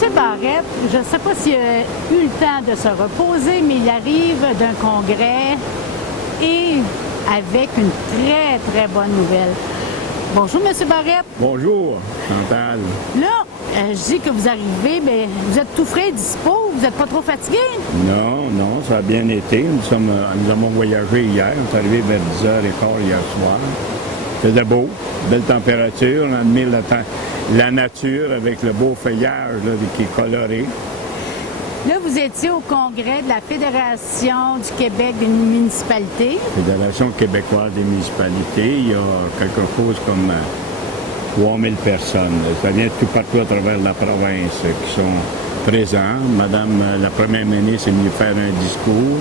Monsieur Barrette, je ne sais pas s'il a eu le temps de se reposer, mais il arrive d'un congrès et avec une très, très bonne nouvelle. Bonjour, Monsieur Barrette. Bonjour, Chantal. Là, je dis que vous arrivez, mais vous êtes tout frais, dispo, vous n'êtes pas trop fatigué? Non, ça a bien été. Nous avons voyagé hier. On est arrivé vers 10h15 hier soir. Il faisait beau, belle température. On admire la nature avec le beau feuillage là, qui est coloré. Là, vous étiez au congrès de la Fédération du Québec des municipalités. Fédération québécoise des municipalités. Il y a quelque chose comme 3000 personnes. Ça vient tout partout à travers la province qui sont présents. Madame la première ministre est venue faire un discours.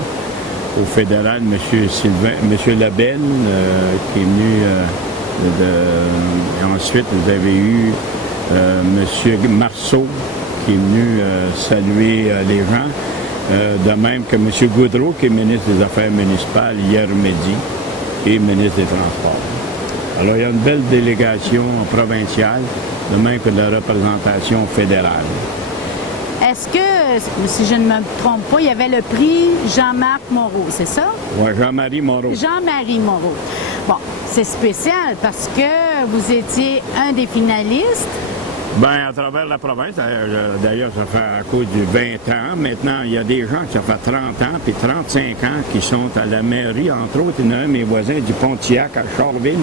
Au fédéral, M. Labelle, qui est venu. Ensuite, vous avez eu M. Marceau, qui est venu saluer les gens. De même que M. Goudreau, qui est ministre des Affaires municipales hier midi, et ministre des Transports. Alors, il y a une belle délégation provinciale, de même que de la représentation fédérale. Est-ce que, si je ne me trompe pas, il y avait le prix Jean-Marc Moreau, c'est ça? Oui, Jean-Marie Moreau. Jean-Marie Moreau. Bon, c'est spécial parce que vous étiez un des finalistes. Bien, à travers la province, d'ailleurs, ça fait à cause du 20 ans. Maintenant, il y a des gens qui ça fait 30 ans puis 35 ans qui sont à la mairie. Entre autres, il y en a un de mes voisins du Pontiac à Charleville.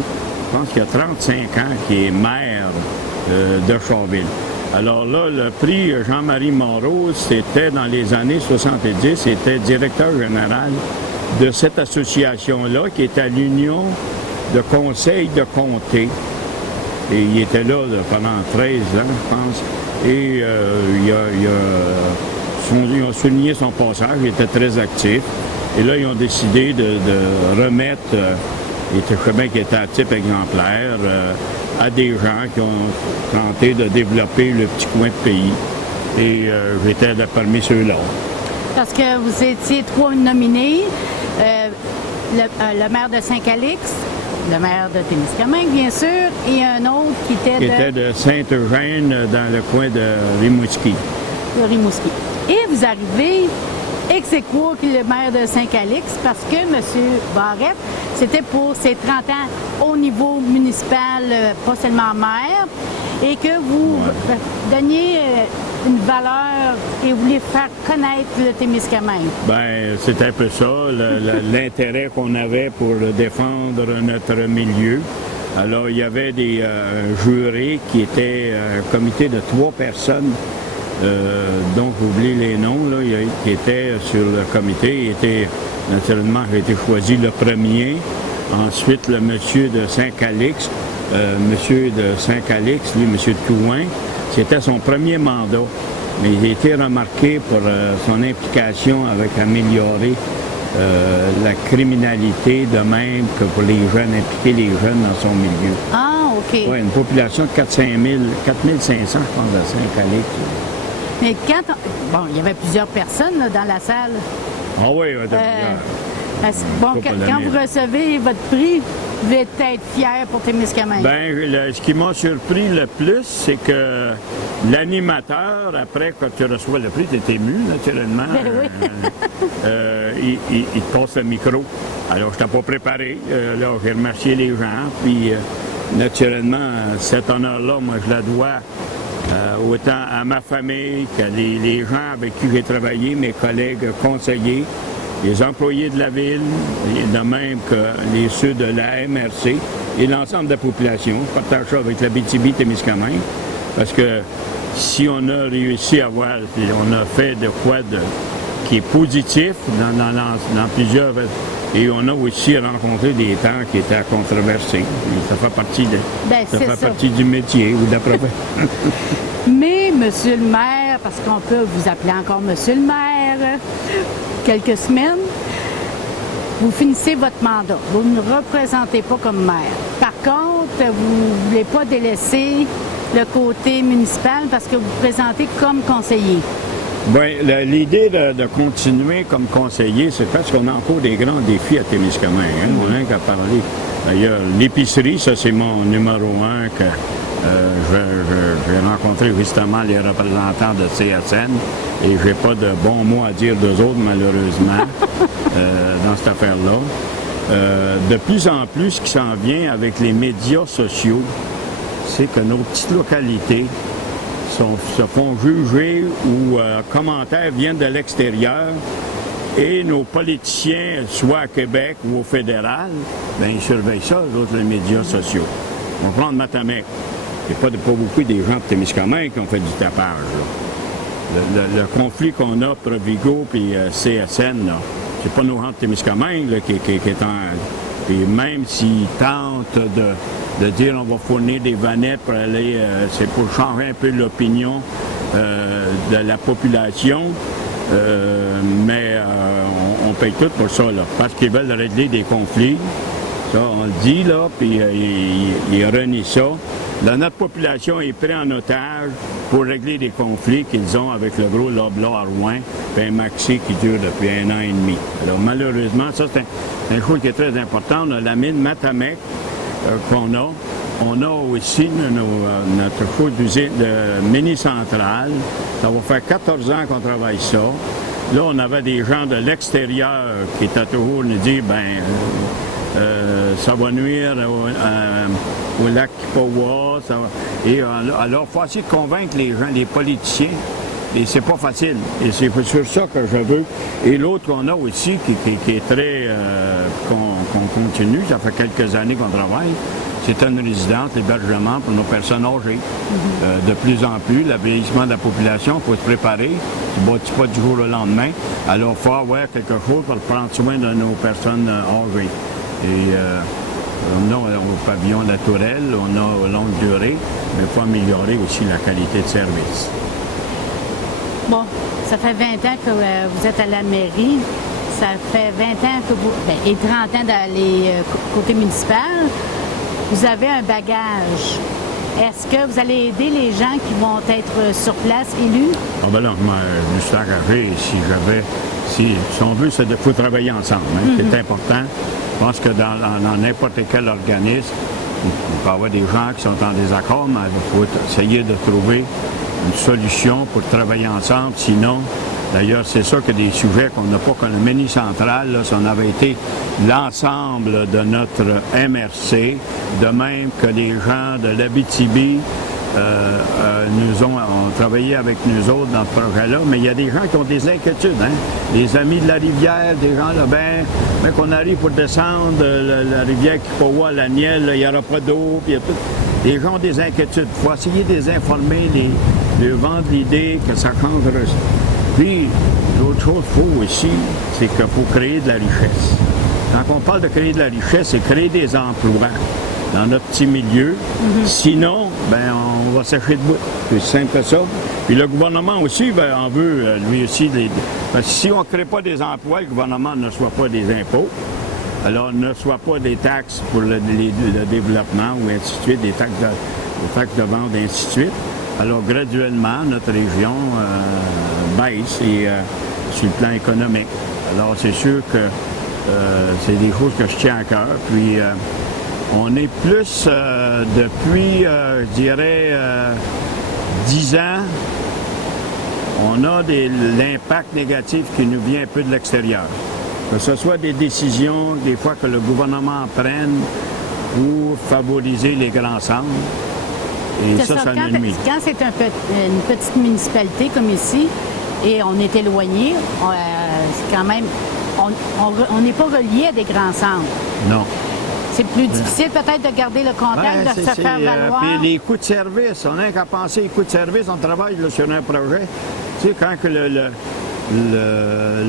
Je pense qu'il y a 35 ans qui est maire de Charleville. Alors là, le prix Jean-Marie Moreau, c'était dans les années 70, c'était directeur général de cette association-là qui est à l'Union de conseils de comté. Et il était là pendant 13 ans, je pense. Et ils ont souligné son passage, il était très actif. Et là, ils ont décidé de remettre, je sais bien qu'il était à type exemplaire, à des gens qui ont tenté de développer le petit coin de pays. Et j'étais parmi ceux-là. Parce que vous étiez 3 nominés, le maire de Saint-Calix, le maire de Témiscamingue, bien sûr, et un autre qui était de Saint-Eugène, dans le coin de Rimouski. De Rimouski. Et vous arrivez ex aequo qui est le maire de Saint-Calix parce que M. Barrette, c'était pour ses 30 ans au niveau municipal, pas seulement maire, et que vous donniez une valeur et voulez faire connaître le Témiscamingue. Bien, c'est un peu ça, l'intérêt qu'on avait pour défendre notre milieu. Alors, il y avait des jurés qui étaient un comité de 3 personnes, dont j'oublie les noms, là, qui étaient sur le comité. Naturellement, j'ai été choisi le premier. Ensuite, le monsieur de Saint-Calix, monsieur de Saint-Calix, lui, monsieur Touin, c'était son premier mandat. Mais il a été remarqué pour son implication avec améliorer la criminalité, de même que pour les jeunes, impliquer les jeunes dans son milieu. Ah, OK. Oui, une population de 4 500, je pense, à Saint-Calix. Mais bon, il y avait plusieurs personnes là, dans la salle. Ah oui, quand vous recevez votre prix, vous devez être fier pour Témiscamingue. Bien, ce qui m'a surpris le plus, c'est que l'animateur, après, quand tu reçois le prix, tu es ému, naturellement. Ben oui. Il te passe le micro. Alors, je n'étais pas préparé. Là, j'ai remercié les gens. Puis, naturellement, cet honneur-là, moi, je la dois autant à ma famille qu'à les gens avec qui j'ai travaillé, mes collègues conseillers, les employés de la ville, de même que ceux de la MRC et l'ensemble de la population. Je partage ça avec l'Abitibi-Témiscamingue parce que si on a réussi à voir, on a fait de quoi qui est positif dans plusieurs... Et on a aussi rencontré des temps qui étaient à controverser. Ça fait partie du métier ou de la profession. Mais, Monsieur le maire, parce qu'on peut vous appeler encore Monsieur le maire, quelques semaines, vous finissez votre mandat. Vous ne représentez pas comme maire. Par contre, vous ne voulez pas délaisser le côté municipal parce que vous vous présentez comme conseiller. Bien, l'idée de continuer comme conseiller, c'est parce qu'on a encore des grands défis à Témiscamingue. On n'a qu'à parler. D'ailleurs, l'épicerie, ça, c'est mon numéro 1 J'ai rencontré justement les représentants de CSN et j'ai pas de bons mots à dire d'eux autres, malheureusement, dans cette affaire-là. De plus en plus, ce qui s'en vient avec les médias sociaux, c'est que nos petites localités se font juger ou commentaires viennent de l'extérieur et nos politiciens, soit à Québec ou au fédéral, bien, ils surveillent ça, eux autres, les médias sociaux. On va prendre Matamec. Il n'y a pas beaucoup des gens de Témiscamingue qui ont fait du tapage. Là. Le conflit qu'on a, Provigo puis CSN, c'est pas nos gens de Témiscamingue là, qui est en... Et même s'ils tentent de dire on va fournir des vanettes pour aller... c'est pour changer un peu l'opinion de la population, mais on paye tout pour ça, là, parce qu'ils veulent régler des conflits. Ça, on le dit, là, puis ils renient ça. Là, notre population est prise en otage pour régler des conflits qu'ils ont avec le gros Loblaw à Rouen, puis un Maxi qui dure depuis 1 an et demi. Alors, malheureusement, ça, c'est une chose qui est très importante. On a la mine Matamec qu'on a. On a aussi notre chose d'usine de mini-centrale. Ça va faire 14 ans qu'on travaille ça. Là, on avait des gens de l'extérieur qui étaient toujours nous dire, ça va nuire au lac Kipawa. Et alors, il faut essayer de convaincre les gens, les politiciens, et c'est pas facile. Et c'est sur ça que je veux. Et l'autre qu'on a aussi, qui est très... qu'on continue, ça fait quelques années qu'on travaille, c'est une résidence, l'hébergement pour nos personnes âgées. De plus en plus, le vieillissement de la population, il faut se préparer. Tu ne bâtis pas du jour au lendemain. Alors, il faut avoir quelque chose pour prendre soin de nos personnes âgées. Et on a au pavillon La Tourelle, on a longue durée, mais il faut améliorer aussi la qualité de service. Bon, ça fait 20 ans que vous êtes à la mairie. Ça fait 20 ans que vous... et 30 ans dans les côtés municipal. Vous avez un bagage. Est-ce que vous allez aider les gens qui vont être sur place élus? Ah ben non, je me suis engagé si on veut, c'est qu'il faut travailler ensemble. Hein, C'est important. Je pense que dans n'importe quel organisme, il peut y avoir des gens qui sont en désaccord, mais il faut essayer de trouver une solution pour travailler ensemble. Sinon, d'ailleurs, c'est ça que des sujets qu'on n'a pas comme le mini-central, là, si on avait été l'ensemble de notre MRC, de même que les gens de l'Abitibi ont travaillé avec nous autres dans ce projet-là, mais il y a des gens qui ont des inquiétudes. Hein? Les amis de la rivière, des gens là, ben qu'on arrive pour descendre la rivière Kipawa, la Nielle, il n'y aura pas d'eau, puis il y a tout. Les gens ont des inquiétudes. Il faut essayer de les informer, de vendre l'idée que ça change. Puis, l'autre chose qu'il faut aussi, c'est qu'il faut créer de la richesse. Quand on parle de créer de la richesse, c'est créer des emplois dans notre petit milieu. Sinon, on va sécher debout. C'est simple que ça. Puis le gouvernement aussi, en veut, lui aussi. Parce que si on ne crée pas des emplois, le gouvernement ne reçoit pas des impôts. Alors, ne reçoit pas des taxes pour le développement ou ainsi de suite, des taxes de vente et ainsi de suite. Alors, graduellement, notre région baisse sur le plan économique. Alors, c'est sûr que c'est des choses que je tiens à cœur. Puis, on est plus, depuis, je dirais, 10 ans, on a l'impact négatif qui nous vient un peu de l'extérieur. Que ce soit des décisions, des fois, que le gouvernement prenne pour favoriser les grands centres. Et ça nous nuit. Quand c'est une petite municipalité comme ici, et on est éloigné, c'est quand même... On n'est pas relié à des grands centres. Non. C'est plus difficile peut-être de garder le contact, de se faire valoir. Puis les coûts de service, on n'a qu'à penser aux coûts de service, on travaille là, sur un projet. Tu sais, quand que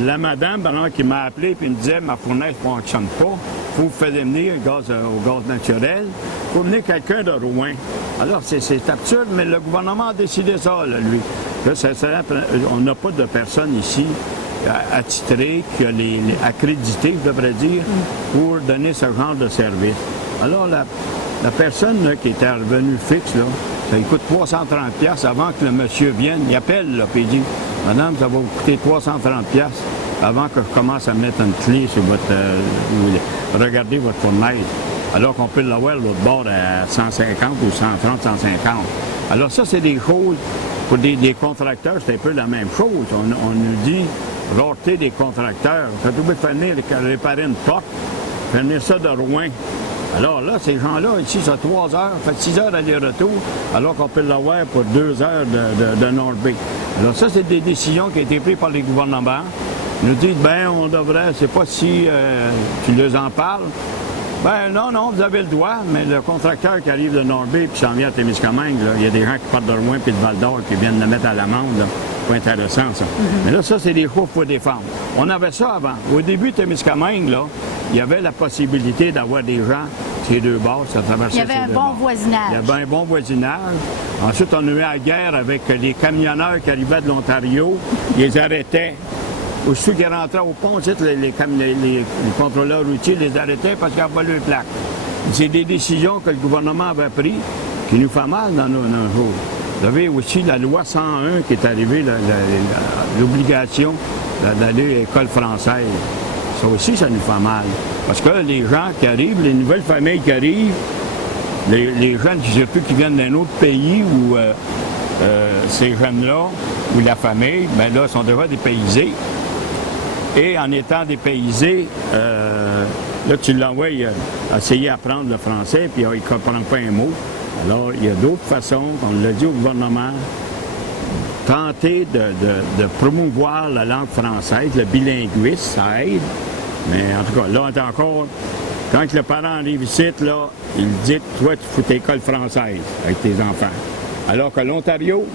la madame qui m'a appelé et me disait ma fournaise ne fonctionne pas, il faut faire venir au gaz naturel, il faut venir quelqu'un de Rouen. Alors, c'est absurde, mais le gouvernement a décidé ça, là, lui. Là, on n'a pas de personne ici attitrée, accréditée, je devrais dire, pour donner ce genre de service. Alors, la personne là, qui était à revenu fixe, là, ça lui coûte 330$ avant que le monsieur vienne. Il appelle, là, puis il dit « Madame, ça va vous coûter 330$ avant que je commence à mettre une clé sur regardez votre fournaise. » alors qu'on peut l'avoir l'autre bord à 150 ou 130, 150. Alors ça, c'est des choses, pour des contracteurs, c'est un peu la même chose. On nous dit, rareté des contracteurs, quand tu veux venir réparer une porte, venir ça de Rouen. Alors là, ces gens-là, ici, ça 3 heures, fait 6 heures aller-retour, alors qu'on peut l'avoir pour 2 heures de Nord-Bay. Alors ça, c'est des décisions qui ont été prises par les gouvernements. Ils nous disent, ben on devrait, c'est pas si tu les en parles. Ben non, vous avez le droit, mais le contracteur qui arrive de Nord-Bay puis s'en vient à Témiscamingue, il y a des gens qui partent de Rouen puis de Val-d'Or qui viennent le mettre à l'amende. C'est pas intéressant, ça. Mais là, ça, c'est des choses qu'il faut défendre. On avait ça avant. Au début de Témiscamingue, là, il y avait la possibilité d'avoir des gens ces deux bords, ça traversait. Il y avait un bon voisinage. Il y avait un bon voisinage. Ensuite, on a eu la guerre avec les camionneurs qui arrivaient de l'Ontario. Ils les arrêtaient. Aussitôt qu'ils rentraient au pont, les contrôleurs routiers les arrêtaient parce qu'ils avaient pas leur plaque. C'est des décisions que le gouvernement avait prises qui nous fait mal dans nos jours. Vous avez aussi la loi 101 qui est arrivée, l'obligation d'aller à l'école française. Ça aussi, ça nous fait mal. Parce que les gens qui arrivent, les nouvelles familles qui arrivent, les jeunes, je ne sais plus, qui viennent d'un autre pays où ces jeunes-là, ou la famille, bien là, sont déjà dépaysés. Et en étant dépaysés, là, tu l'envoies essayer d'apprendre le français, puis il ne comprend pas un mot. Alors, il y a d'autres façons, on l'a dit au gouvernement, tenter de promouvoir la langue française, le bilinguisme, ça aide. Mais en tout cas, là, on est encore... Quand le parent arrive ici, là, il dit « Toi, tu fous tes école française avec tes enfants. » Alors que l'Ontario,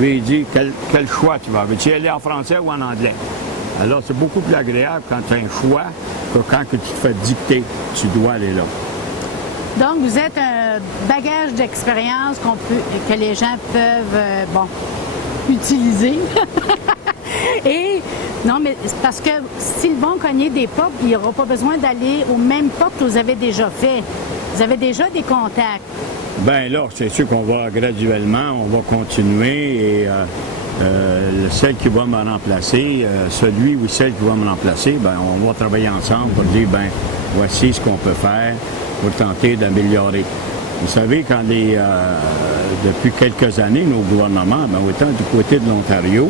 lui, il dit « Quel choix tu vas? Veux-tu aller en français ou en anglais? » Alors, c'est beaucoup plus agréable quand tu as un choix que quand tu te fais dicter, tu dois aller là. Donc, vous êtes un bagage d'expérience que les gens peuvent, utiliser. Et, non, mais c'est parce que s'ils vont cogner des portes, il n'y aura pas besoin d'aller aux mêmes portes que vous avez déjà fait. Vous avez déjà des contacts. Bien là, c'est sûr qu'on va graduellement, on va continuer et celle qui va me remplacer, celui ou celle qui va me remplacer, bien, on va travailler ensemble pour dire, bien, voici ce qu'on peut faire pour tenter d'améliorer. Vous savez, quand depuis quelques années, nos gouvernements, bien, autant du côté de l'Ontario,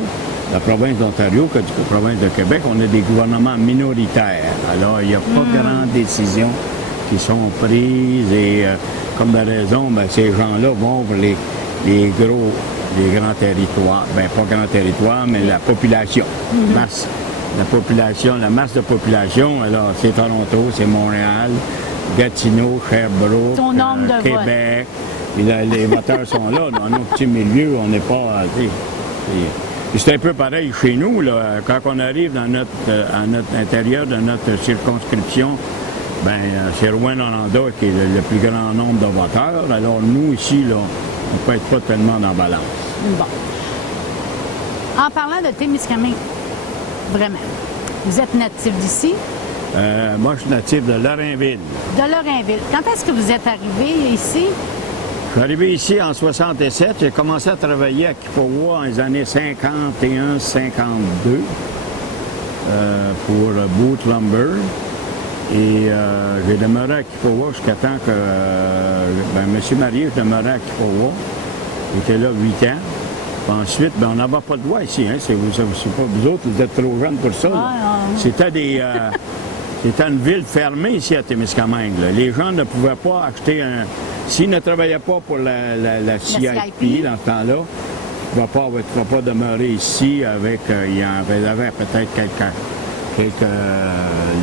la province d'Ontario que la province de Québec, on a des gouvernements minoritaires. Alors, il n'y a pas grandes décisions qui sont prises et comme de raison, bien, ces gens-là vont pour les grands territoires. Bien, pas grands territoires, mais la population. La masse de population, alors c'est Toronto, c'est Montréal, Gatineau, Sherbrooke, Québec. Les voteurs sont là. Dans nos petits milieux, on n'est pas... C'est un peu pareil chez nous, là, quand on arrive à notre intérieur de notre circonscription, bien, c'est Rouyn-Noranda qui est le plus grand nombre de voteurs. Alors nous, ici, là, on ne peut être pas tellement dans la balance. Bon. En parlant de Témiscamingue, vraiment, vous êtes natif d'ici? Moi, je suis natif de Lorrainville. De Lorrainville. Quand est-ce que vous êtes arrivé ici? Je suis arrivé ici en 67. J'ai commencé à travailler à Kipawa dans les années 51-52 pour Boot Lumber. Et j'ai demeuré à Kipawa jusqu'à temps que M. Marié, je demeurais à Kipawa. J'étais là 8 ans. Puis ensuite, ben, on n'avait pas le droit ici. Hein? C'est pas vous autres, vous êtes trop jeunes pour ça. C'était une ville fermée ici à Témiscamingue. Là. Les gens ne pouvaient pas acheter un... S'ils ne travaillaient pas pour la CIP dans ce temps-là, tu ne vas pas demeurer ici avec... il y avait peut-être quelques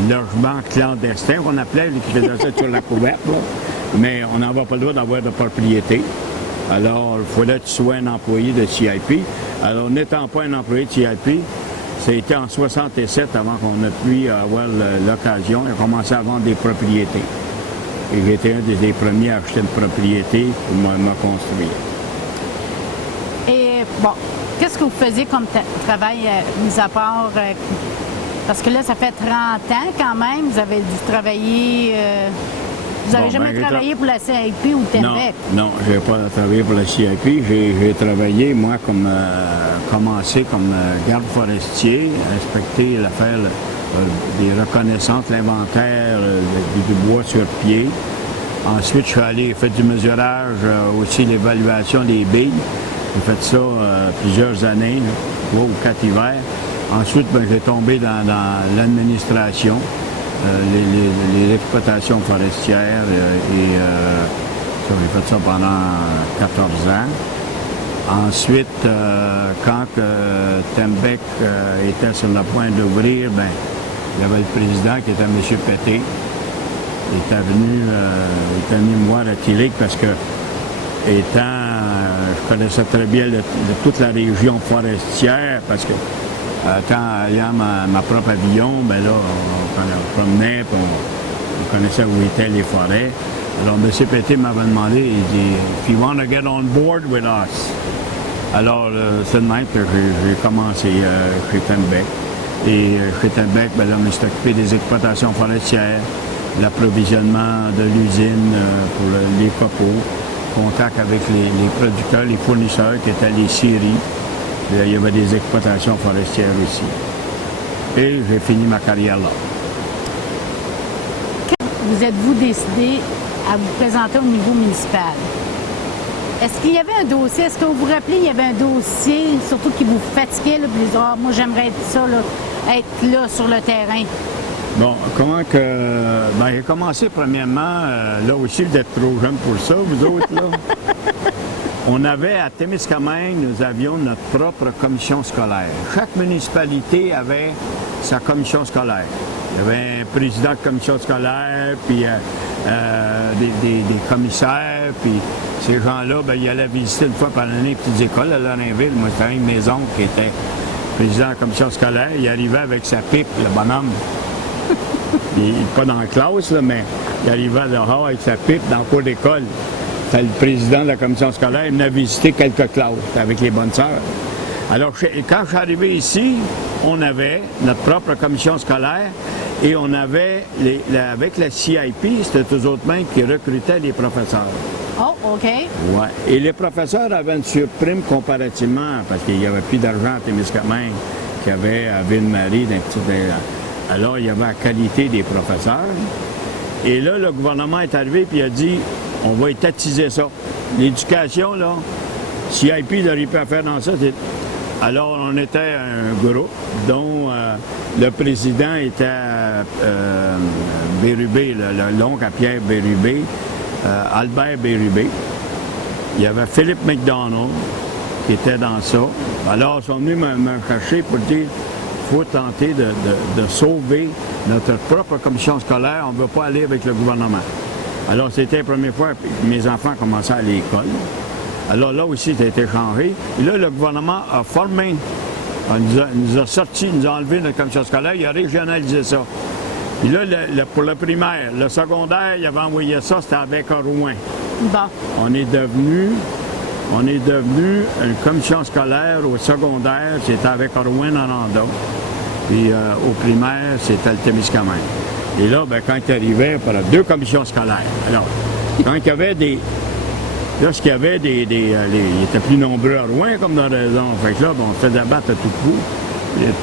logements clandestins qu'on appelait, qui faisaient sur la couverte. Là. Mais on n'avait pas le droit d'avoir de propriété. Alors, il fallait que tu sois un employé de CIP. Alors, n'étant pas un employé de CIP, c'était en 67 avant qu'on ait pu avoir l'occasion de commencer à vendre des propriétés. Et j'étais un des premiers à acheter une propriété pour me construire. Et bon, qu'est-ce que vous faisiez comme travail, mis à part... parce que là, ça fait 30 ans quand même, vous avez dû travailler... vous n'avez jamais travaillé pour la CIP ou Tenbec? Non, je n'ai pas travaillé pour la CIP. J'ai travaillé, moi, commencé comme garde forestier, inspecter l'affaire des reconnaissances, l'inventaire du bois sur pied. Ensuite, je suis allé faire du mesurage, aussi l'évaluation des billes. J'ai fait ça plusieurs années, 3 ou 4 hivers. Ensuite, j'ai tombé dans l'administration, les exploitations forestières j'ai fait ça pendant 14 ans. Ensuite, quand Tembec était sur le point d'ouvrir, il y avait le président qui était M. Pété. Il était venu me voir à Tillich parce que, je connaissais très bien toute la région forestière parce que, ayant ma propre avion, là, on promenait et on connaissait où étaient les forêts. Alors, M. Pété m'avait demandé, il dit, « If you want to get on board with us ». Alors, c'est de même que j'ai commencé chez Tembec. Et chez Tembec, là, je me suis occupé des exploitations forestières, l'approvisionnement de l'usine pour les copeaux, contact avec les producteurs, les fournisseurs qui étaient les scieries. Il y avait des exploitations forestières aussi. Et j'ai fini ma carrière là. Quand vous êtes-vous décidé à vous présenter au niveau municipal? Est-ce qu'il y avait un dossier? Est-ce que vous vous rappelez, il y avait un dossier, surtout qui vous fatiguait, là, puis moi j'aimerais être ça, là, être là sur le terrain? Bon, comment que... j'ai commencé premièrement, là aussi, vous êtes trop jeune pour ça, vous autres, là. On avait, à Témiscamingue, nous avions notre propre commission scolaire. Chaque municipalité avait sa commission scolaire. Il y avait un président de commission scolaire, puis des commissaires, puis ces gens-là, ils allaient visiter une fois par l'année les petites écoles à Lorrainville. Moi, c'était un de mes oncles qui était président de la commission scolaire. Il arrivait avec sa pipe, le bonhomme. Il n'est pas dans la classe, là, mais il arrivait dehors avec sa pipe dans le cours d'école. C'était le président de la commission scolaire. Il venait visiter quelques classes avec les bonnes sœurs. Alors, quand je suis arrivé ici, on avait notre propre commission scolaire et on avait, avec la CIP, c'était eux autres mêmes qui recrutaient les professeurs. Oh, OK. Oui. Et les professeurs avaient une surprime comparativement, parce qu'il n'y avait plus d'argent à Témiscamingue qu'il y avait à Ville-Marie. Alors, il y avait la qualité des professeurs. Et là, le gouvernement est arrivé et il a dit, on va étatiser ça. L'éducation, là, CIP n'aurait pas à faire dans ça. Alors, on était un groupe dont le président était Bérubé, l'oncle à Pierre Bérubé, Albert Bérubé. Il y avait Philippe McDonald qui était dans ça. Alors, ils sont venus me chercher pour dire il faut tenter de sauver notre propre commission scolaire. On ne veut pas aller avec le gouvernement. Alors, c'était la première fois que mes enfants commençaient à aller à l'école. Alors là aussi, ça a été changé. Et là, le gouvernement a formé, nous a sorti, nous a enlevé notre commission scolaire, il a régionalisé ça. Puis là, pour le primaire, le secondaire, il avait envoyé ça, c'était avec Rouen. Bon. On est devenu une commission scolaire au secondaire, c'était avec Rouen-Noranda. Puis au primaire, c'était le Témiscamingue. Et là, quand il arrivait, il y avait 2 commissions scolaires. Alors, quand il y avait lorsqu'il y avait ils étaient plus nombreux à Rouen, comme dans la raison. Fait que là, on se faisait battre à tout coup.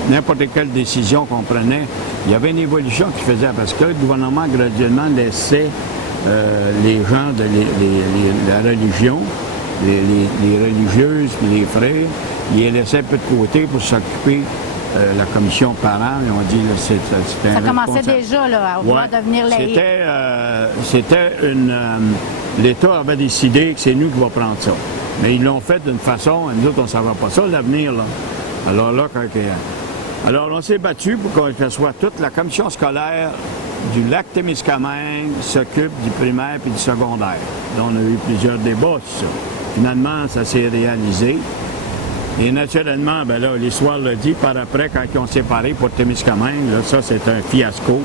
N'importe quelle décision qu'on prenait, il y avait une évolution qui faisait, parce que le gouvernement, graduellement, laissait les gens de la religion, les religieuses, les frères, ils les laissaient un peu de côté pour s'occuper la commission parents. Et on dit, c'était ça commençait déjà, là, à vouloir devenir laïque. C'était l'État avait décidé que c'est nous qui va prendre ça. Mais ils l'ont fait d'une façon, nous autres, on ne savait pas ça, l'avenir, là. Alors là, alors on s'est battu pour que soit toute la commission scolaire du lac Témiscamingue s'occupe du primaire et du secondaire. Donc, on a eu plusieurs débats sur ça. Finalement, ça s'est réalisé. Et naturellement, là, l'histoire l'a dit, par après, quand ils ont séparé pour Témiscamingue, là, ça, c'est un fiasco.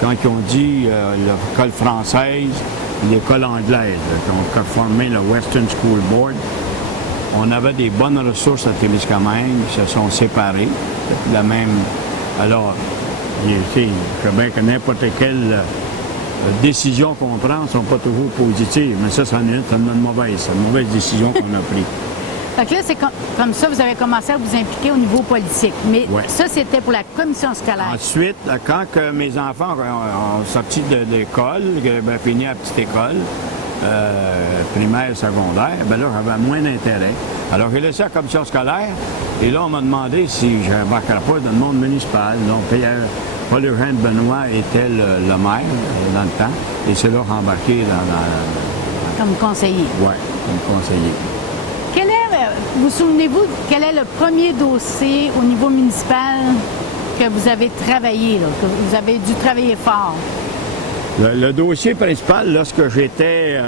Quand ils ont dit l'école française, l'école anglaise, qui ont formé le Western School Board, on avait des bonnes ressources à Témiscamingue, qui se sont séparées. La même. Alors, je sais bien que n'importe quelle décision qu'on prend ne sont pas toujours positives, mais ça, c'en est une mauvaise décision qu'on a prise. Donc là, c'est comme ça, vous avez commencé à vous impliquer au niveau politique. Mais Ouais. ça, c'était pour la commission scolaire. Ensuite, quand que mes enfants ont sorti de l'école, fini à la petite école, primaire, secondaire, ben là, j'avais moins d'intérêt. Alors, j'ai laissé la commission scolaire et là, on m'a demandé si je n'embarquerais pas dans le monde municipal. Donc, Paul-Eugène Benoît était le maire dans le temps et c'est là que j'ai embarqué Comme conseiller. Oui, comme conseiller. Vous souvenez-vous, quel est le premier dossier au niveau municipal que vous avez travaillé, là, que vous avez dû travailler fort? Le dossier principal, lorsque j'étais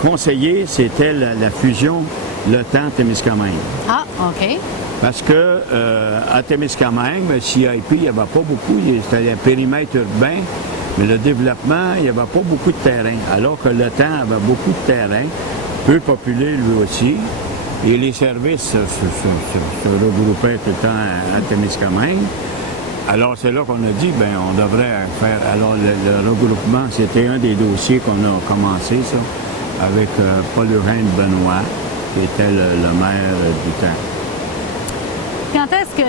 conseiller, c'était la fusion Le Temps-Témiscamingue. Ah, OK. Parce que à Témiscamingue, le CIP, il n'y avait pas beaucoup, c'était un périmètre urbain, mais le développement, il n'y avait pas beaucoup de terrain. Alors que Le Temps avait beaucoup de terrain, peu populé lui aussi, et les services se regroupaient tout le temps à Témiscamingue. Alors, c'est là qu'on a dit, bien, on devrait faire. Alors, le regroupement, c'était un des dossiers qu'on a commencé, ça, avec Paul-Eugène Benoît, qui était le maire du temps. Quand est-ce que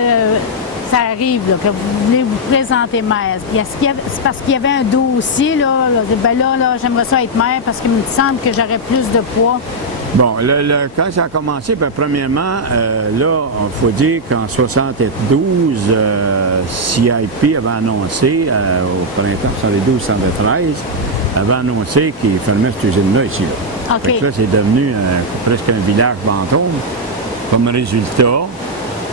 ça arrive, là, que vous voulez vous présenter maire? C'est parce qu'il y avait un dossier, là, ben là, j'aimerais ça être maire parce qu'il me semble que j'aurais plus de poids. Bon, quand ça a commencé, bien, premièrement, là, il faut dire qu'en 72, CIP avait annoncé, au printemps 72-73, avait annoncé qu'il fermait cette usine-là ici. Là. OK. Fait que là, c'est devenu presque un village fantôme. Comme résultat,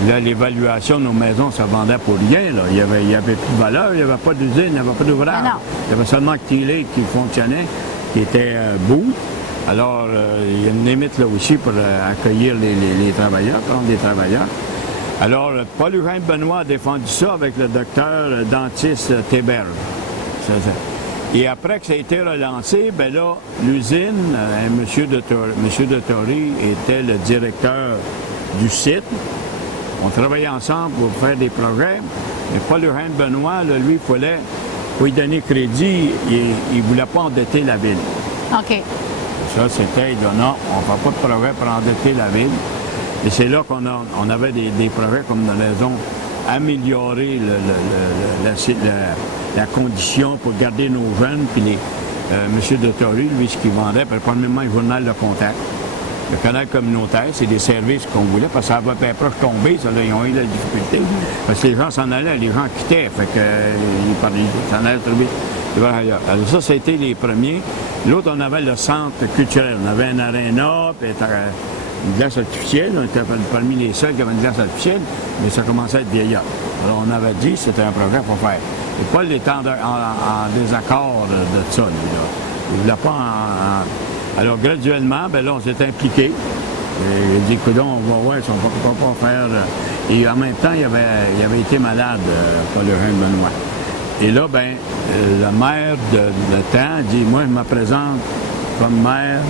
là, l'évaluation de nos maisons se vendait pour rien. Là. Il n'y avait plus de valeur, il n'y avait pas d'usine, il n'y avait pas d'ouvrage. Ah non. Il y avait seulement Tilly qui fonctionnait, qui était bout. Alors, il y a une limite là aussi pour accueillir les travailleurs, prendre des travailleurs. Alors, Paul-Eugène Benoît a défendu ça avec le docteur dentiste Théberge. Et après que ça a été relancé, bien là, l'usine, M. de Tory était le directeur du site. On travaillait ensemble pour faire des projets. Mais Paul-Eugène Benoît, là, lui, pour lui donner crédit, il ne voulait pas endetter la ville. OK. Ça, c'était, non, on ne fait pas de projet pour endetter la ville. Et c'est là qu'on avait des projets comme nous raison améliorer la condition pour garder nos jeunes. Puis M. de Tory, lui, ce qu'il vendait, premièrement, le journal Le Contact. Le canal communautaire, c'est des services qu'on voulait, parce que ça va bien proche tomber, ça, là, ils ont eu la difficulté. Parce que les gens s'en allaient, les gens quittaient, fait qu'ils s'en allaient trouver ailleurs. Alors ça, c'était les premiers. L'autre, on avait le centre culturel. On avait un aréna, puis une glace artificielle. On était parmi les seuls qui avaient une glace artificielle, mais ça commençait à être vieillard. Alors on avait dit que c'était un projet pour faire. Et Paul était en désaccord de ça, lui, là. Il ne voulait pas Alors, graduellement, bien là, on s'est impliqués. Il a dit, écoute, on va voir si on ne peut pas faire. Et en même temps, il avait été malade, Paul-Eugène Benoît. Et là, bien, le maire de Le Temps dit, moi, je me présente comme maire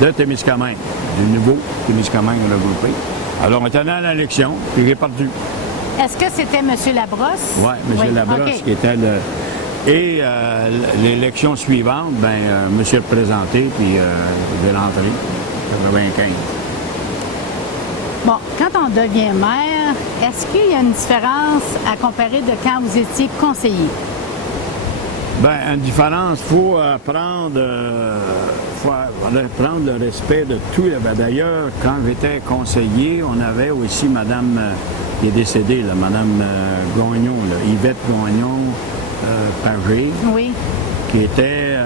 de Témiscamingue, du nouveau Témiscamingue regroupé. Alors, on est allé à l'élection, puis j'ai perdu. Est-ce que c'était M. Labrosse? Oui, M. Labrosse, okay. Qui était le. Et l'élection suivante, bien, je me suis représenté, puis j'ai rentré, 95. Bon, quand on devient maire, est-ce qu'il y a une différence à comparer de quand vous étiez conseiller? Bien, une différence, il faut prendre le respect de tout. D'ailleurs, quand j'étais conseiller, on avait aussi Madame, qui est décédée, là, Madame Gagnon, là, Yvette Gagnon, Pagé, oui. Qui était...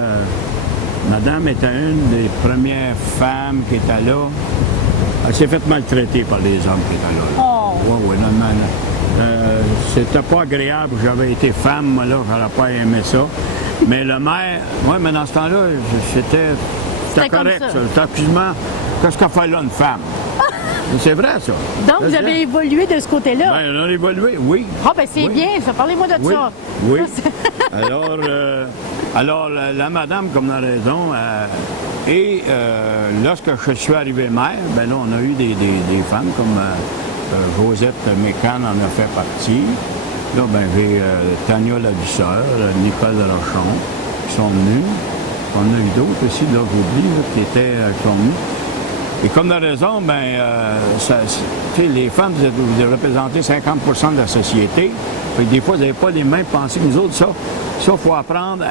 Madame était une des premières femmes qui était là. Elle s'est faite maltraiter par les hommes qui étaient là. Oh! Oui, non. C'était pas agréable. J'avais été femme, moi, là, j'aurais pas aimé ça. Mais le maire... Oui, mais dans ce temps-là, c'était correct, ça. C'était absolument... Qu'est-ce qu'a fait là, une femme? C'est vrai, ça. Donc, vous avez évolué de ce côté-là? Bien, on a évolué, oui. Ah, bien, c'est bien, ça. Parlez-moi de ça. Oui. Alors, la madame, comme a raison, lorsque je suis arrivé maire, bien là, on a eu des femmes comme Josette Mécan en a fait partie. Là, bien, j'ai Tania Labusseur, Nicole Rochon, qui sont venus. On a eu d'autres aussi, là, j'oublie, qui sont venus. Et comme de raison, les femmes, vous représentez 50 de la société. Puis des fois, vous n'avez pas les mêmes pensées que nous autres. Ça, il faut apprendre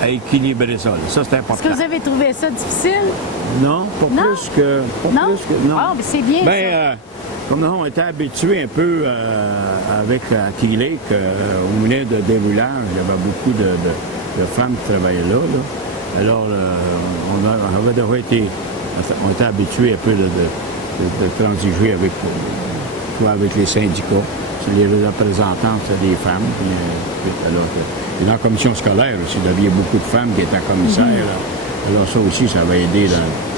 à équilibrer ça. Là. Ça, c'est important. Est-ce que vous avez trouvé ça difficile? Non, pas Non? plus que... non. Ah, mais c'est bien, ça. Comme nous, on était habitués un peu avec Key Lake, au moulin de déroulage, il y avait beaucoup de femmes qui travaillaient là. Alors, on avait déjà été... On était habitués un peu de transiger avec les syndicats. Les représentants, c'est des femmes. Puis dans la commission scolaire aussi, il y avait beaucoup de femmes qui étaient commissaires. Alors ça aussi, ça va aider.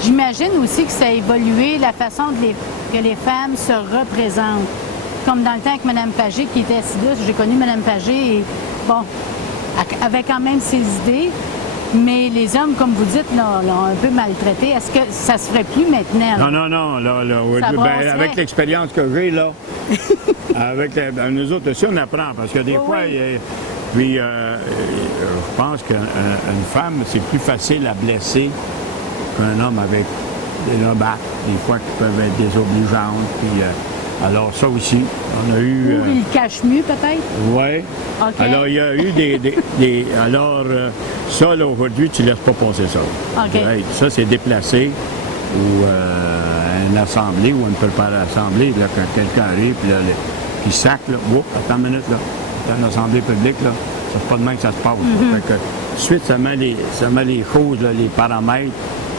J'imagine aussi que ça a évolué la façon que les femmes se représentent. Comme dans le temps avec Mme Pagé qui était assise là, j'ai connu Mme Pagé et bon, avait quand même ses idées, mais les hommes, comme vous dites, l'ont un peu maltraité. Est-ce que ça se ferait plus maintenant? Non. Avec l'expérience que j'ai, là, nous autres aussi, on apprend. Parce que des fois, je pense qu'une femme, c'est plus facile à blesser qu'un homme avec des remarques, des fois qui peuvent être désobligeantes. Puis, alors, ça aussi, on a eu... Ou il cache mieux, peut-être? Oui. Okay. Alors, il y a eu alors, ça, là, aujourd'hui, tu ne laisses pas passer ça. Okay. Ça, c'est déplacé ou une assemblée ou une préparée assemblée, là, quand quelqu'un arrive, puis là, qui sac, là, attends une minute, là, c'est une assemblée publique, là, c'est pas de même que ça se passe. Fait que, ensuite, ça met les choses, là, les paramètres,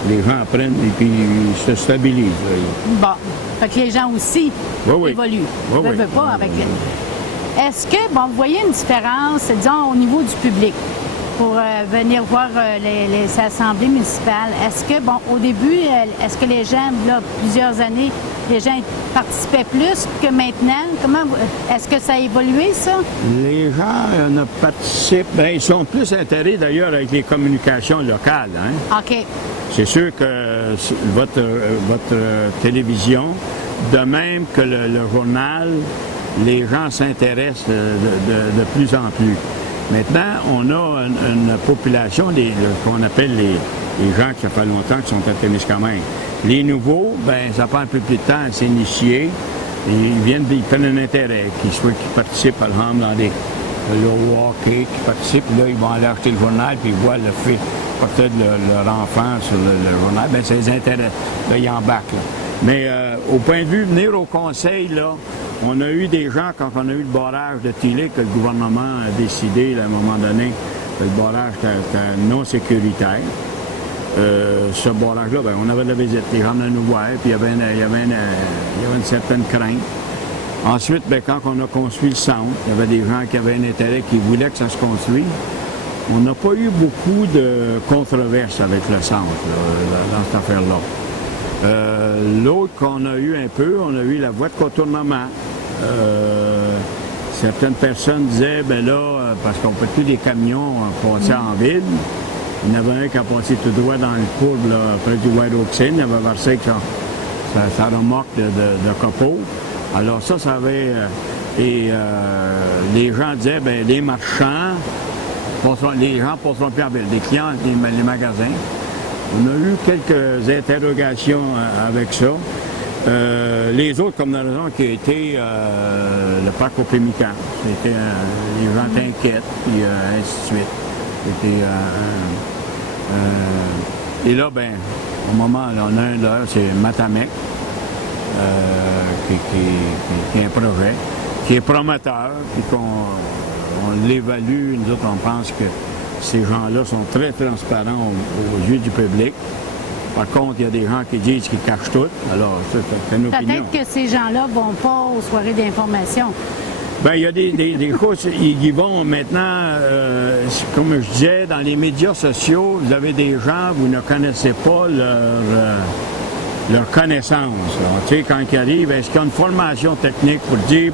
les gens apprennent et puis ils se stabilisent. Là. Bon, fait que les gens aussi évoluent. Vous ne pas avec Est-ce que, vous voyez une différence, disons, au niveau du public, pour venir voir les assemblées municipales? Est-ce que, au début, est-ce que les gens, là, plusieurs années, les gens participaient plus que maintenant? Est-ce que ça a évolué, ça? Les gens ne participent, ils sont plus intéressés d'ailleurs avec les communications locales. Hein? OK. C'est sûr que votre télévision, de même que le journal, les gens s'intéressent de plus en plus. Maintenant, on a une population qu'on appelle les gens qui, ça fait longtemps, qui sont à Témiscamingue. Les nouveaux, ça prend un peu plus de temps à s'initier. Ils prennent un intérêt, qui participent, par exemple, dans le hockey, qui participent, là, ils vont aller acheter le journal, puis ils voient le fait peut-être leur enfant sur le journal, ça les intéresse. Là, ils embarquent. Là. Mais au point de vue, venir au conseil, là, on a eu des gens, quand on a eu le barrage de Tilly, que le gouvernement a décidé, là, à un moment donné, que le barrage était non sécuritaire. Ce barrage-là, on avait de la visite. Les gens venaient nous voir, puis il y avait une certaine crainte. Ensuite, quand on a construit le centre, il y avait des gens qui avaient un intérêt, qui voulaient que ça se construise. On n'a pas eu beaucoup de controverses avec le centre, là, dans cette affaire-là. L'autre qu'on a eu un peu, on a eu la voie de contournement. Certaines personnes disaient, parce qu'on ne peut plus des camions passer en ville. Il y en avait un qui a passé tout droit dans le courbe, là, près du White Oak Scene. Il avait versé sa remorque de copeaux. Alors ça avait... les gens disaient, les marchands, les gens ne passeront plus en ville. Les clients, les magasins. On a eu quelques interrogations avec ça. Les autres, comme dans la raison, qui a été le parc au Pémican. C'était les gens t'inquiètent, puis ainsi de suite. C'était, et là, au moment, là, on a un là, c'est Matamec, qui est un projet, qui est prometteur, puis qu'on l'évalue. Nous autres, on pense que ces gens-là sont très transparents aux yeux du public. Par contre, il y a des gens qui disent qu'ils cachent tout. Alors, c'est une opinion. Peut-être que ces gens-là ne vont pas aux soirées d'information. Il y a des choses, ils vont maintenant, comme je disais, dans les médias sociaux, vous avez des gens, vous ne connaissez pas leur connaissance. Tu sais, quand ils arrivent, est-ce qu'il y a une formation technique pour dire,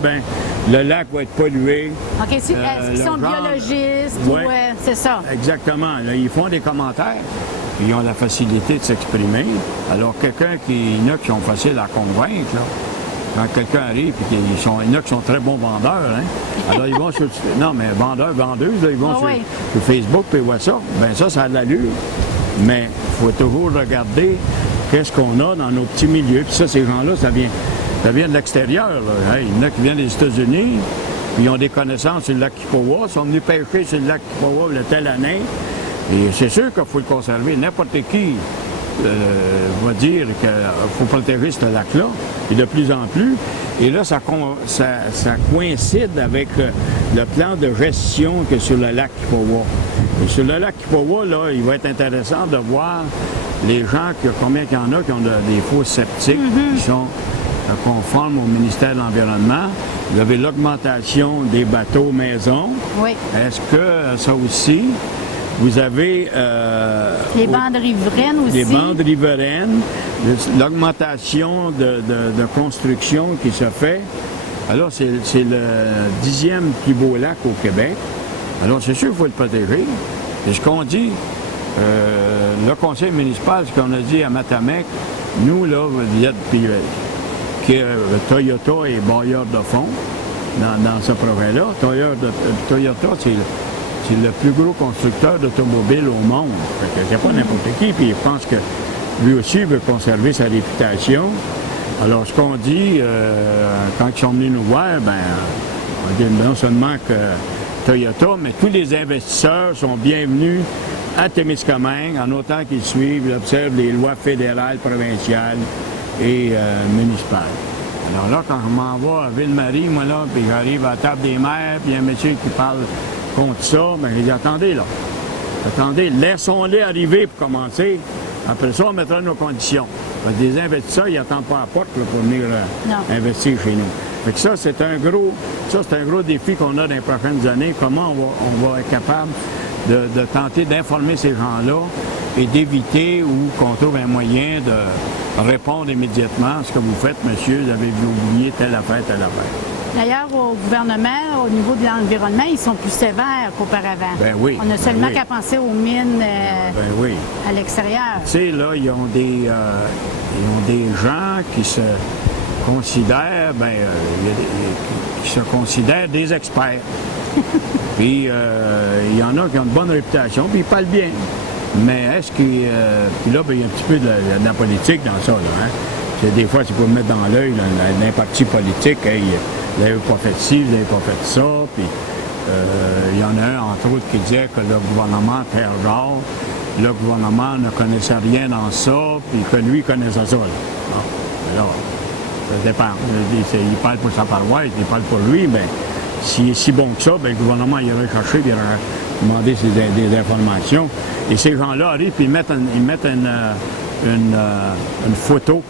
le lac va être pollué? OK, est-ce qu'ils sont biologistes? Ouais, c'est ça. Exactement. Là, ils font des commentaires, puis ils ont la facilité de s'exprimer. Alors, il y en a qui sont faciles à convaincre, là. Quand quelqu'un arrive, puis il y en a qui sont très bons vendeurs, hein? Alors ils vont sur... Non, mais vendeurs, vendeuses, là, ils vont sur Facebook, puis ils voient ça. Ça a de l'allure. Mais il faut toujours regarder qu'est-ce qu'on a dans nos petits milieux. Puis ça, ces gens-là, ça vient de l'extérieur. Là. Hey, il y en a qui viennent des États-Unis, puis ils ont des connaissances sur le lac Kipawa, sont venus pêcher sur le lac Kipawa le telle année. Et c'est sûr qu'il faut le conserver. N'importe qui va dire qu'il faut protéger ce lac-là, et de plus en plus. Et là, ça coïncide avec le plan de gestion que sur le lac Kipawa. Et sur le lac Kipawa, là, il va être intéressant de voir les gens, combien il y en a qui ont des fosses septiques, qui sont conformes au ministère de l'Environnement. Vous avez l'augmentation des bateaux maison. Oui. Est-ce que ça aussi, vous avez... les bandes riveraines aussi. Les bandes riveraines, l'augmentation de construction qui se fait. Alors, c'est le 10e plus beau lac au Québec. Alors, c'est sûr qu'il faut le protéger. Et ce qu'on dit, le conseil municipal, ce qu'on a dit à Matamec, nous, là, que Toyota est bailleur de fonds dans ce projet-là. Toyota, c'est le plus gros constructeur d'automobiles au monde. C'est pas n'importe qui, puis je pense que lui aussi veut conserver sa réputation. Alors, ce qu'on dit, quand ils sont venus nous voir, on dit non seulement que Toyota, mais tous les investisseurs sont bienvenus à Témiscamingue, en autant qu'ils suivent, ils observent les lois fédérales, provinciales et municipales. Alors là, quand je m'en vais à Ville-Marie, moi là, puis j'arrive à la table des maires, puis il y a un monsieur qui parle contre ça, j'ai dit, attendez là, laissons-les arriver pour commencer. Après ça, on mettra nos conditions. Parce que les investisseurs, ils n'attendent pas à la porte là, pour venir investir chez nous. Fait que ça, c'est un gros défi qu'on a dans les prochaines années. Comment on va être capable de tenter d'informer ces gens-là et d'éviter ou qu'on trouve un moyen de répondre immédiatement à ce que vous faites, monsieur, vous avez oublié telle affaire. D'ailleurs, au gouvernement, au niveau de l'environnement, ils sont plus sévères qu'auparavant. Ben oui. On a seulement qu'à penser aux mines à l'extérieur. Tu sais, là, ils ont des gens qui se considèrent, des experts. Puis, il y en a qui ont une bonne réputation, puis ils parlent bien. Mais est-ce que... puis là, il y a un petit peu de la politique dans ça, là, hein? Des fois, c'est pour mettre dans l'œil d'un parti politique. Hey, vous n'avez pas fait ci, vous n'avez pas fait ça. Puis, il y en a un, entre autres, qui disait que le gouvernement était genre, le gouvernement ne connaissait rien dans ça, puis que lui connaissait ça. Là. Bon, alors, ça dépend. Il parle pour sa paroisse, il parle pour lui, mais s'il est si bon que ça, le gouvernement il irait chercher, il irait demander des informations. Et ces gens-là arrivent, puis ils mettent une photo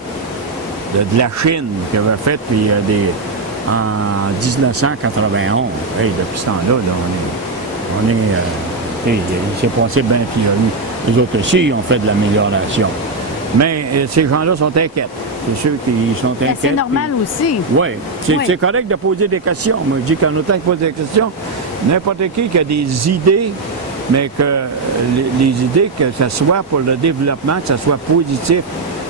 de la Chine qu'ils avaient faite, puis en 1991. Hey, depuis ce temps-là, il s'est passé bien pire. Les autres aussi, ils ont fait de l'amélioration. Mais ces gens-là sont inquiets. C'est sûr qu'ils sont inquiets. C'est normal aussi. Oui. C'est correct de poser des questions. Moi, je dis qu'en autant qu'ils posent des questions, n'importe qui a des idées, mais que les idées, que ce soit pour le développement, que ce soit positif,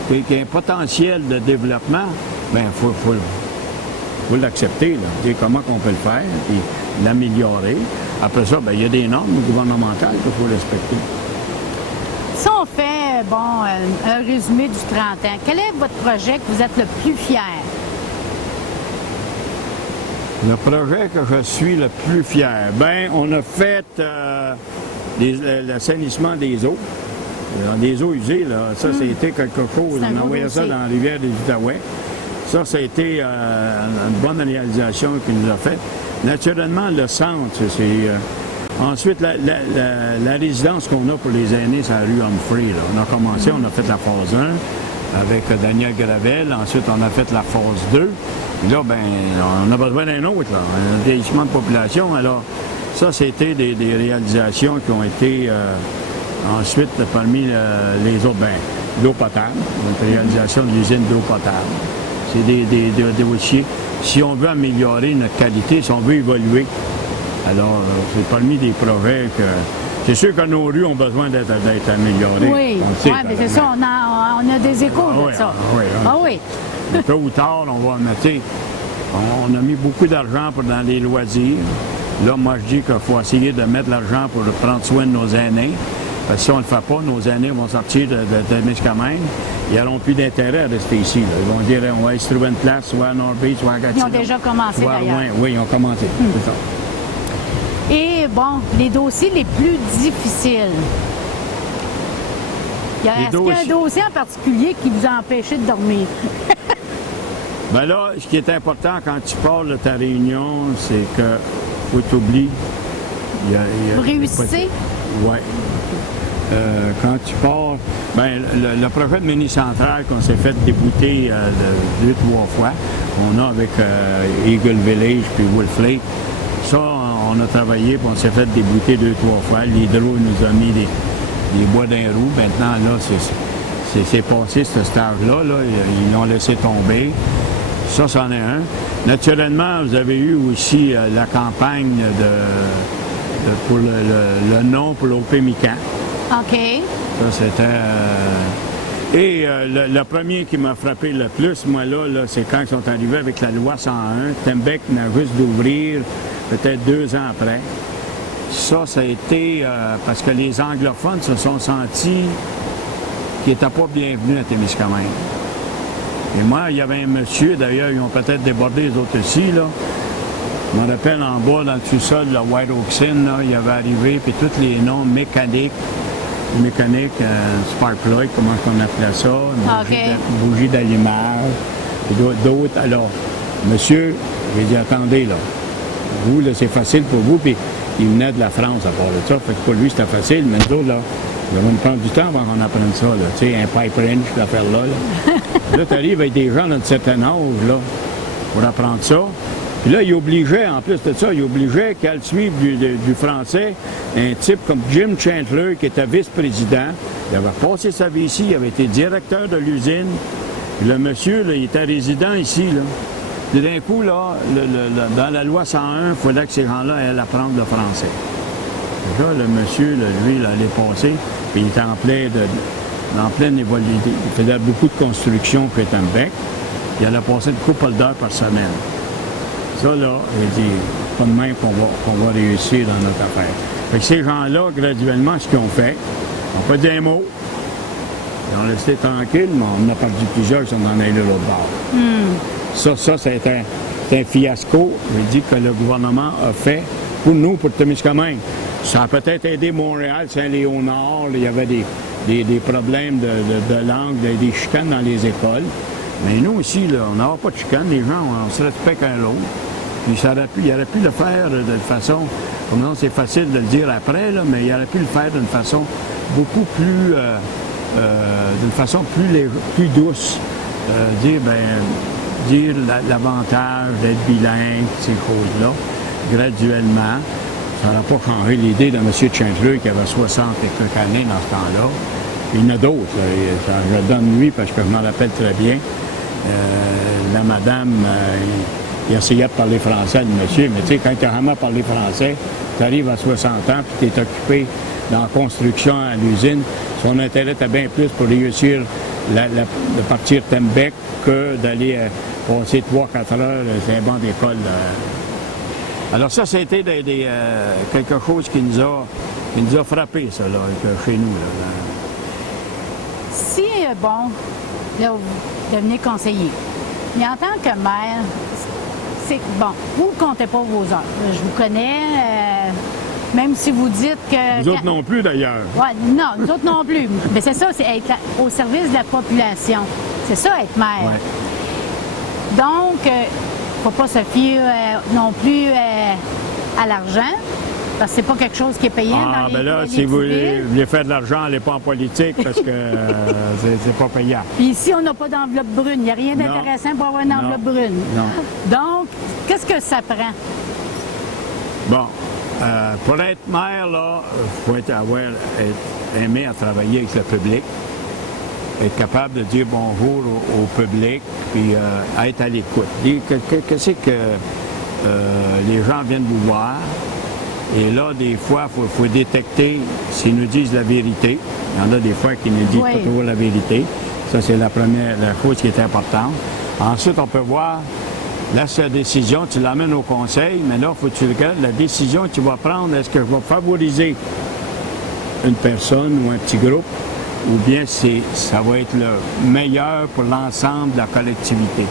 qu'il y ait un potentiel de développement, bien, faut l'accepter, là. Dire comment on peut le faire, puis l'améliorer. Après ça, il y a des normes gouvernementales qu'il faut respecter. Si on fait, un résumé du 30 ans, quel est votre projet que vous êtes le plus fier? Le projet que je suis le plus fier, on a fait l'assainissement des eaux. Des eaux usées, là, ça a été quelque chose. On a envoyé ça dans la rivière des Outaouais. Ça a été une bonne réalisation qu'il nous a faite. Naturellement, le centre, c'est... ensuite, la résidence qu'on a pour les aînés, c'est la rue Humphrey. Là. On a commencé, on a fait la phase 1 avec Daniel Gravel. Ensuite, on a fait la phase 2. Puis là, on a besoin d'un autre, là. Un vieillissement de population. Alors, ça, c'était des réalisations qui ont été... ensuite, parmi les autres, l'eau potable, une réalisation de l'usine d'eau potable. C'est des dossiers. Si on veut améliorer notre qualité, si on veut évoluer, alors c'est parmi des projets que... C'est sûr que nos rues ont besoin d'être améliorées. Oui, mais c'est ça, on a des échos de ça. Oui. Tôt ou tard, on va mettre... On a mis beaucoup d'argent dans les loisirs. Là, moi, je dis qu'il faut essayer de mettre l'argent pour prendre soin de nos aînés. Parce que si on ne le fait pas, nos aînés vont sortir de Témiscamingue. Ils n'auront plus d'intérêt à rester ici. Là. Ils vont dire, on va se trouver une place, soit à Norby, soit à Gatineau. Ils ont déjà commencé, d'ailleurs. Oui, ils ont commencé. C'est ça. Et bon, les dossiers les plus difficiles. Est-ce qu'il y a un dossier en particulier qui vous a empêché de dormir? Bien là, ce qui est important quand tu parles de ta réunion, c'est que faut t'oublier. Vous réussissez? Oui. Quand tu pars, ben, le projet de mini-centrale qu'on s'est fait débouter 2-3 fois, on a avec Eagle Village puis Wolf Lake, ça, on a travaillé puis on s'est fait débouter 2-3 fois. L'Hydro nous a mis des bois d'un roue. Maintenant, là, c'est passé ce stage-là. Là. Ils l'ont laissé tomber. Ça, c'en est un. Naturellement, vous avez eu aussi la campagne pour le nom pour l'OP-Mican. OK. Ça, c'était... Et le premier qui m'a frappé le plus, moi, là c'est quand ils sont arrivés avec la loi 101. Tembec n'a juste d'ouvrir peut-être 2 ans après. Ça a été parce que les anglophones se sont sentis qu'ils n'étaient pas bienvenus à Témiscamingue. Et moi, il y avait un monsieur, d'ailleurs, ils ont peut-être débordé les autres aussi, là. Je me rappelle en bas, dans le sous-sol de White Oakson, là, il avait arrivé, puis tous les noms mécaniques, spark plug, comment on appelait ça, une bougie d'allumage, et d'autres. Alors, monsieur, j'ai dit, attendez, là, vous, là, c'est facile pour vous, puis il venait de la France à part de ça, fait que pour lui, c'était facile, mais nous autres, là, ça va nous prendre du temps avant qu'on apprenne ça, là. Tu sais, un pipe wrench, cette affaire-là, là. Là, tu arrives avec des gens d'un certain âge, là, pour apprendre ça. Puis là, il obligeait, en plus de ça, il obligeait qu'à le suivre du français, un type comme Jim Chandler, qui était vice-président. Il avait passé sa vie ici, il avait été directeur de l'usine. Puis le monsieur, là, il était résident ici, là. Puis d'un coup, là, dans la loi 101, il fallait que ces gens-là aient apprendre le français. Déjà, le monsieur, là, lui, il allait passer, puis il était en pleine évolution. Il faisait beaucoup de construction pour Tembec. Il allait passer une couple d'heures par semaine. Ça, là, il dit, pas de même qu'on va réussir dans notre affaire. Fait que ces gens-là, graduellement, ce qu'ils ont fait, ils n'ont pas dit un mot. Ils ont resté tranquilles, mais on en a perdu plusieurs qui sont dans l'autre bord. Ça a été un fiasco, je dis, que le gouvernement a fait pour nous, pour Témiscamingue. Ça a peut-être aidé Montréal, Saint-Léonard, il y avait des problèmes de langue, des chicanes dans les écoles. Mais nous aussi, là, on n'aura pas de chicane, les gens, on se respecte un l'autre. Puis il aurait pu le faire de façon, comme non, c'est facile de le dire après, là, mais il aurait pu le faire d'une façon beaucoup plus, plus douce. Dire l'avantage d'être bilingue, ces choses-là, graduellement. Ça n'aura pas changé l'idée de M. Chandler qui avait 60 et quelques années dans ce temps-là. Il y en a d'autres. Je le donne lui parce que je m'en rappelle très bien. La madame, il essayait de parler français, le monsieur, mais tu sais, quand tu as vraiment parlé français, tu arrives à 60 ans puis tu es occupé dans la construction à l'usine. Son intérêt était bien plus pour réussir de partir Tembec que d'aller passer 3-4 heures sur un banc d'école. Alors ça a été quelque chose qui nous a frappé, ça, là, chez nous. Là. Si, bon, là, vous devenez conseiller, mais en tant que maire, c'est bon, vous ne comptez pas vos heures. Je vous connais, même si vous dites que... Nous autres non plus, d'ailleurs. Oui, non, nous autres non plus. Mais c'est ça, c'est être au service de la population. C'est ça, être maire. Ouais. Donc, il ne faut pas se fier non plus à l'argent, parce que c'est pas quelque chose qui est payant dans les ben là, si vous voulez faire de l'argent, n'allez pas en politique, parce que c'est pas payant. Puis ici, on n'a pas d'enveloppe brune. Il n'y a rien d'intéressant pour avoir une enveloppe brune. Non. Donc, qu'est-ce que ça prend? Bon, pour être maire, là, il faut être aimé à travailler avec le public, être capable de dire bonjour au public, puis être à l'écoute. Qu'est-ce que les gens viennent vous voir? Et là, des fois, il faut détecter s'ils nous disent la vérité. Il y en a des fois qui ne disent pas toujours la vérité. Ça, c'est la chose qui est importante. Ensuite, on peut voir, là, c'est la décision, tu l'amènes au conseil, mais là, il faut que tu regardes la décision que tu vas prendre. Est-ce que je vais favoriser une personne ou un petit groupe, ou bien ça va être le meilleur pour l'ensemble de la collectivité.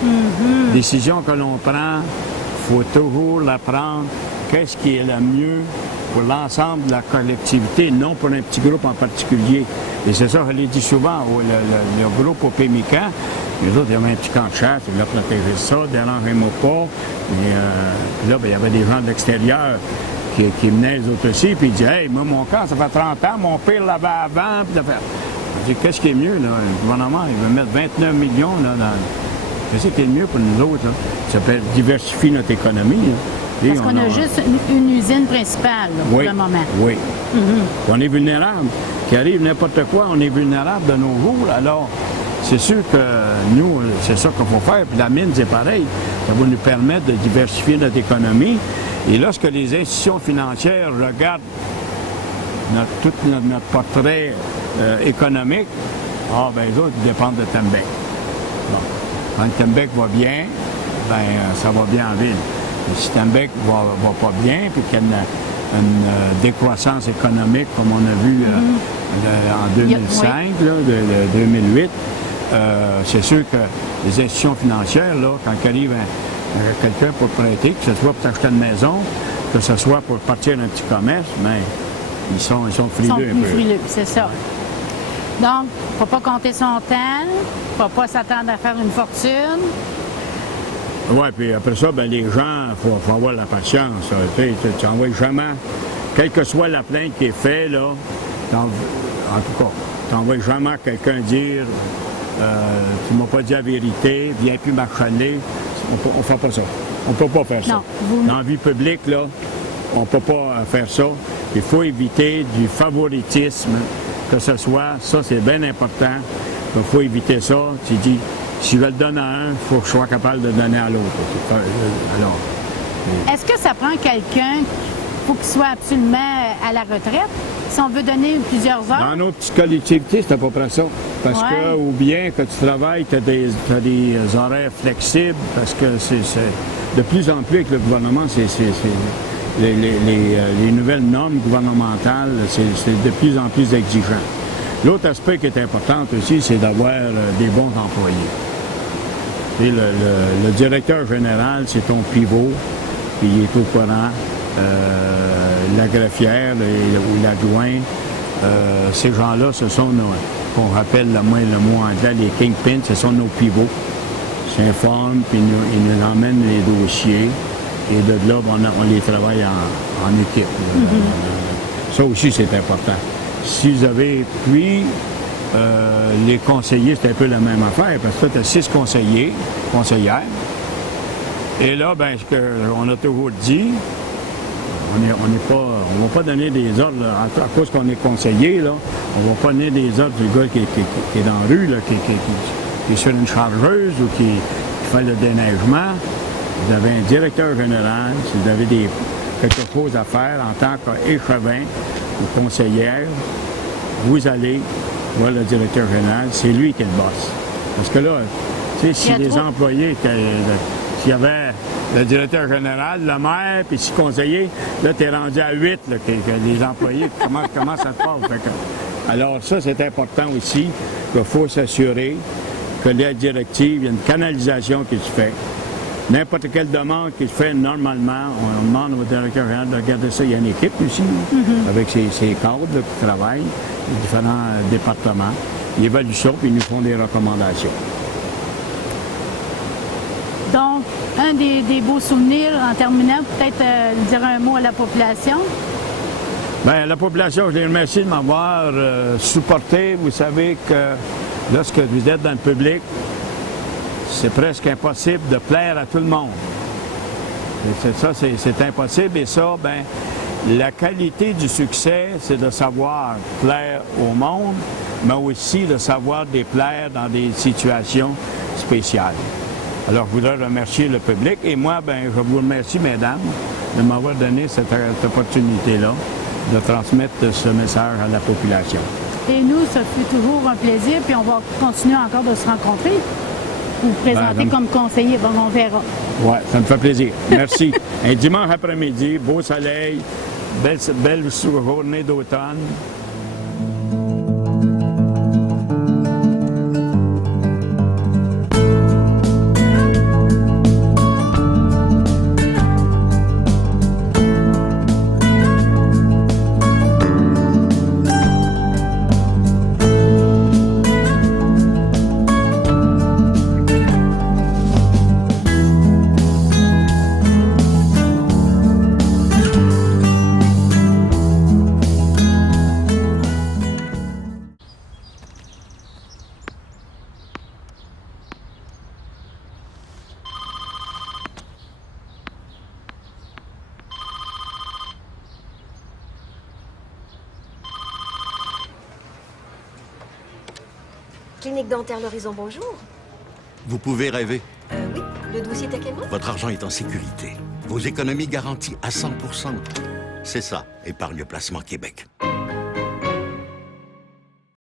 Décision que l'on prend, il faut toujours la prendre. Qu'est-ce qui est le mieux pour l'ensemble de la collectivité, non pour un petit groupe en particulier. Et c'est ça, je l'ai dit souvent, le groupe au Pémican, les autres, il y avait un petit camp de chasse, ils voulaient protéger ça, dérangez-moi pas. Puis là, ben, il y avait des gens de l'extérieur qui venaient les autres aussi, puis ils disaient, hey, moi, mon camp, ça fait 30 ans, mon père l'avait avant, puis je dis, qu'est-ce qui est mieux, là? Le gouvernement, il veut mettre 29 millions, là, qu'est-ce qui est le mieux pour nous autres, là? Ça peut diversifier notre économie, là. Parce qu'on a juste une usine principale, là, pour le moment. Oui. On est vulnérable. Qu'il arrive n'importe quoi, on est vulnérable de nos jours. Alors, c'est sûr que nous, c'est ça qu'il faut faire. Puis la mine, c'est pareil. Ça va nous permettre de diversifier notre économie. Et lorsque les institutions financières regardent tout notre portrait économique, ben les autres, ils dépendent de Tembec. Bon. Quand le Tembec va bien, ben ça va bien en ville. Et si Tembec va pas bien, puis qu'il y a une décroissance économique, comme on a vu en 2005, là, de 2008, c'est sûr que les institutions financières, là, quand il arrive quelqu'un pour prêter, que ce soit pour t'acheter une maison, que ce soit pour partir un petit commerce, mais ils sont frileux un peu. Frileux, c'est ça. Donc, il ne faut pas compter son temps, il ne faut pas s'attendre à faire une fortune. Oui, puis après ça, ben, les gens, il faut avoir la patience. Tu n'envoies jamais, quelle que soit la plainte qui est faite, là, en tout cas, tu n'envoies jamais quelqu'un dire tu ne m'as pas dit la vérité, viens plus marchander. On ne fait pas ça. On ne peut pas faire ça. Dans la vie publique, là, on ne peut pas faire ça. Il faut éviter du favoritisme, que ce soit, ça c'est bien important. Il faut éviter ça. Tu dis, si je le donne à un, il faut que je sois capable de donner à l'autre. Est-ce que ça prend quelqu'un faut qu'il soit absolument à la retraite? Si on veut donner plusieurs heures? Dans nos petites collectivités, c'est à peu près ça. Parce que, ou bien que tu travailles, tu as des horaires flexibles, parce que c'est de plus en plus avec le gouvernement, les nouvelles normes gouvernementales, c'est de plus en plus exigeant. L'autre aspect qui est important aussi, c'est d'avoir des bons employés. Et le directeur général, c'est ton pivot, puis il est au courant. La greffière ou l'adjoint, ces gens-là, ce sont qu'on rappelle le mot anglais, les kingpins, ce sont nos pivots. Ils s'informent, puis ils nous emmènent les dossiers, et de là, on les travaille en équipe. Ça aussi, c'est important. Si vous avez pris les conseillers, c'est un peu la même affaire, parce que tu as 6 conseillères. Et là, ben, ce qu'on a toujours dit, on ne va pas donner des ordres, là, à cause qu'on est conseiller, là, on ne va pas donner des ordres du gars qui est dans la rue, là, qui est sur une chargeuse ou qui fait le déneigement. Vous avez un directeur général, si vous avez quelque chose à faire en tant qu'échevin ou conseillère, vous allez voir le directeur général, c'est lui qui est le boss. Parce que là, tu sais, si les employés, s'il y avait le directeur général, le maire, puis 6 conseillers, là, tu es rendu à 8, là, que les employés, comment ça se passe? Alors ça, c'est important aussi, qu'il faut s'assurer que la directive, il y a une canalisation qui se fait. N'importe quelle demande qui se fait normalement, on demande au directeur général de regarder ça. Il y a une équipe aussi, avec ses cadres qui travaillent, les différents départements. Ils évaluent ça, puis ils nous font des recommandations. Donc, un des beaux souvenirs, en terminant, peut-être dire un mot à la population? Bien, la population, je les remercie de m'avoir supporté. Vous savez que lorsque vous êtes dans le public, c'est presque impossible de plaire à tout le monde. C'est impossible. Et ça, bien, la qualité du succès, c'est de savoir plaire au monde, mais aussi de savoir déplaire dans des situations spéciales. Alors, je voudrais remercier le public. Et moi, bien, je vous remercie, mesdames, de m'avoir donné cette opportunité-là de transmettre ce message à la population. Et nous, ça fait toujours un plaisir, puis on va continuer encore de se rencontrer. Vous présenter comme conseiller, bon, on verra. Oui, ça me fait plaisir. Merci. Un dimanche après-midi, beau soleil, belle journée d'automne. Clinique dentaire L'Horizon, bonjour. Vous pouvez rêver. Oui, le dossier est à quel nom? Votre argent est en sécurité. Vos économies garanties à 100%. C'est ça, Épargne Placement Québec.